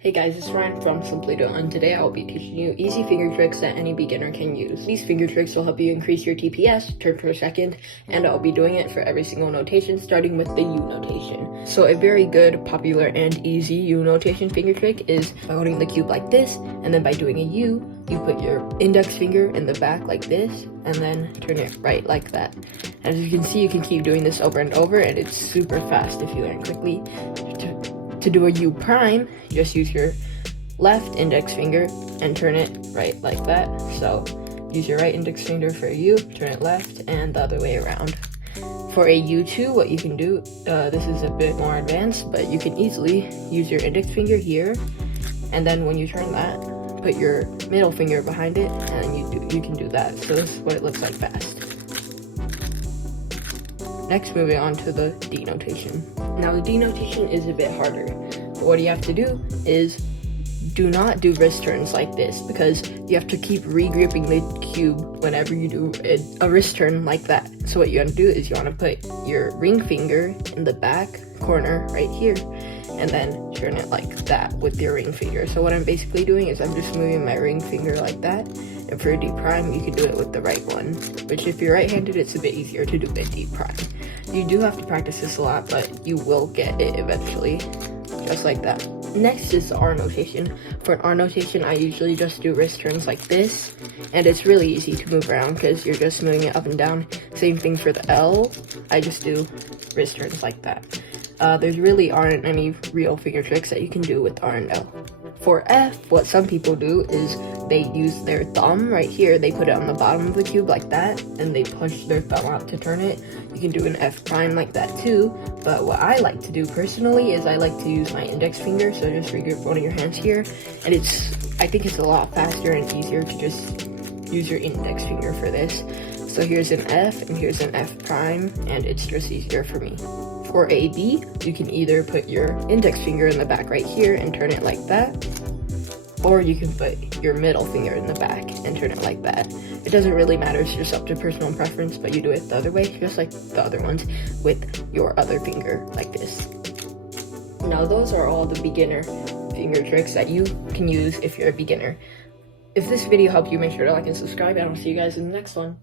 Hey guys, it's Ryan from Simply Do, and today I will be teaching you easy finger tricks that any beginner can use. These finger tricks will help you increase your TPS, turn per second, and I'll be doing it for every single notation, starting with the U notation. So a very good, popular, and easy U notation finger trick is by holding the cube like this, and then by doing a U, you put your index finger in the back like this, and then turn it right like that. As you can see, you can keep doing this over and over, and it's super fast if you learn quickly. To do a U prime, just use your left index finger and turn it right like that. So use your right index finger for a U, turn it left, and the other way around. For a U2, what you can do, this is a bit more advanced, but you can easily use your index finger here, and then when you turn that, put your middle finger behind it, and you can do that. So this is what it looks like fast. Next, moving on to the D notation. Now the D notation is a bit harder, but what you have to do is do not do wrist turns like this, because you have to keep regrouping the cube whenever you do a wrist turn like that. So what you want to do is you want to put your ring finger in the back corner right here, and then turn it like that with your ring finger. So what I'm basically doing is I'm just moving my ring finger like that. And for a D prime, you can do it with the right one, which if you're right-handed, it's a bit easier to do a D prime. You do have to practice this a lot, but you will get it eventually, just like that. Next is the R notation. For an R notation, I usually just do wrist turns like this, and it's really easy to move around because you're just moving it up and down. Same thing for the L, I just do wrist turns like that. There's really aren't any real finger tricks that you can do with R and L. For F, what some people do is they use their thumb right here, they put it on the bottom of the cube like that, and they push their thumb out to turn it. You can do an F prime like that too, but what I like to do personally is I like to use my index finger, so just regroup one of your hands here, and I think it's a lot faster and easier to just use your index finger for this. So here's an F, and here's an F prime, and it's just easier for me. For a D, you can either put your index finger in the back right here and turn it like that, or you can put your middle finger in the back and turn it like that. It doesn't really matter, it's just up to personal preference, but you do it the other way, just like the other ones, with your other finger like this. Now those are all the beginner finger tricks that you can use if you're a beginner. If this video helped you, make sure to like and subscribe, and I'll see you guys in the next one.